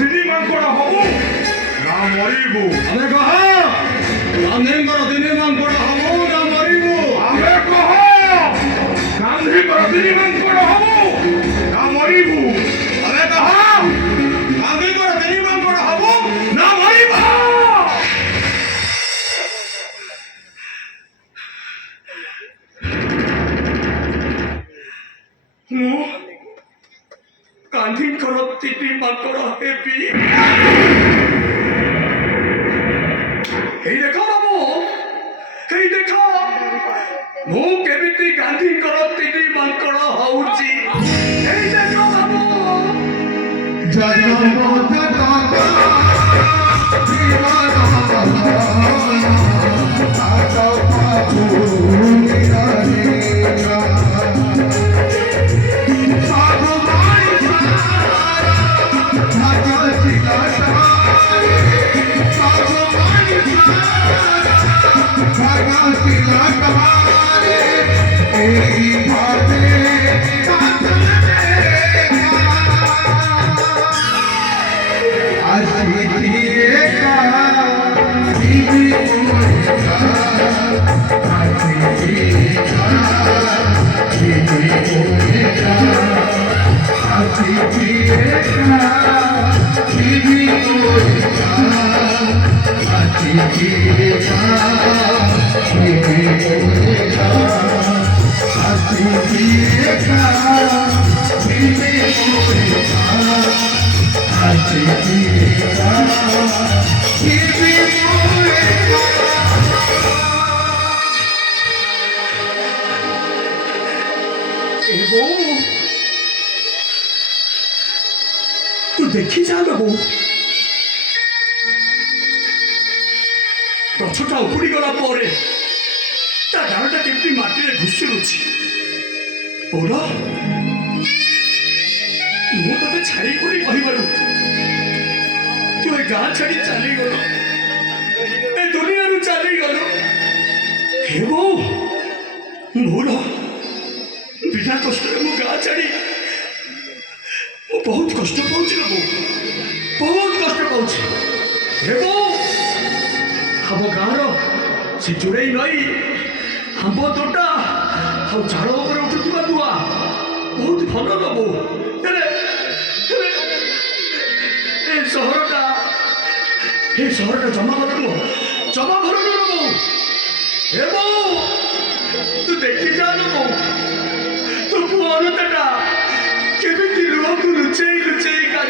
ତିନିମାଙ୍କର ହବୁ ନା ମରିବୁ? ଆମେ କହ ଗାନ୍ଧୀଙ୍କର ତିନିମାଙ୍କର ହବୁ ନା ମରିବୁ? ଆମେ କହ ଗାନ୍ଧୀଙ୍କର ତିନିମାଙ୍କର ହବୁ ନା ମରିବୁ? ଆମେ କହ ଗାନ୍ଧୀଙ୍କର ତିନିମାଙ୍କର ହବୁ ନା ମରିବ? ମୁଁ ଗାନ୍ଧୀଙ୍କର ତିନିମାଙ୍କର ହେବି। এই দেখো বাবু, এই দেখো ମୁଁ କେମିତି ଗାନ୍ଧୀଙ୍କର ତିନି ମାଙ୍କଡ଼ ହଉଛି। এই ଦେଖ ବାବୁ। ତୁ ଦେଖି ଯା ବାବୁ, ଗଛଟା ଉପୁଡ଼ି ଗଲା ପରେ ତା ଡାଳଟା କେମିତି ମାଟିରେ ଘୁଷୁରୁଛି। ଓର ମୁଁ ତତେ ଛାଡ଼ି କରି କହିବାରୁ ତୁ ଏ ଗାଁ ଛାଡ଼ି ଚାଲିଗଲୁ, ଏ ଦୁନିଆରୁ ଚାଲିଗଲୁ। ହେ ବୋଉ, ମୋର ବିନା କଷ୍ଟରେ ମୁଁ ଗାଁ ଛାଡ଼ି ମୁଁ ବହୁତ କଷ୍ଟ ପାଉଛି ନା ବୋଉ, ବହୁତ କଷ୍ଟ ପାଉଛି। ହେ ବୋଉ, ଆମ ଗାଁର ସେ ଚୁରେଇ ନଈ, ଆମ୍ବ ତୋଟା ଆଉ ଚାଳ ଉପରେ ଉଠୁଥିବା ଦୁଆ ବହୁତ ଭଲ ନା ବୋଉ। ହେଲେ ଏ ସହରଟା ଜମା ଭଲ ନୁହଁ, ଜମା ଭଲ ନୁହଁ ବୋଉ। ହେ ବୋଉ,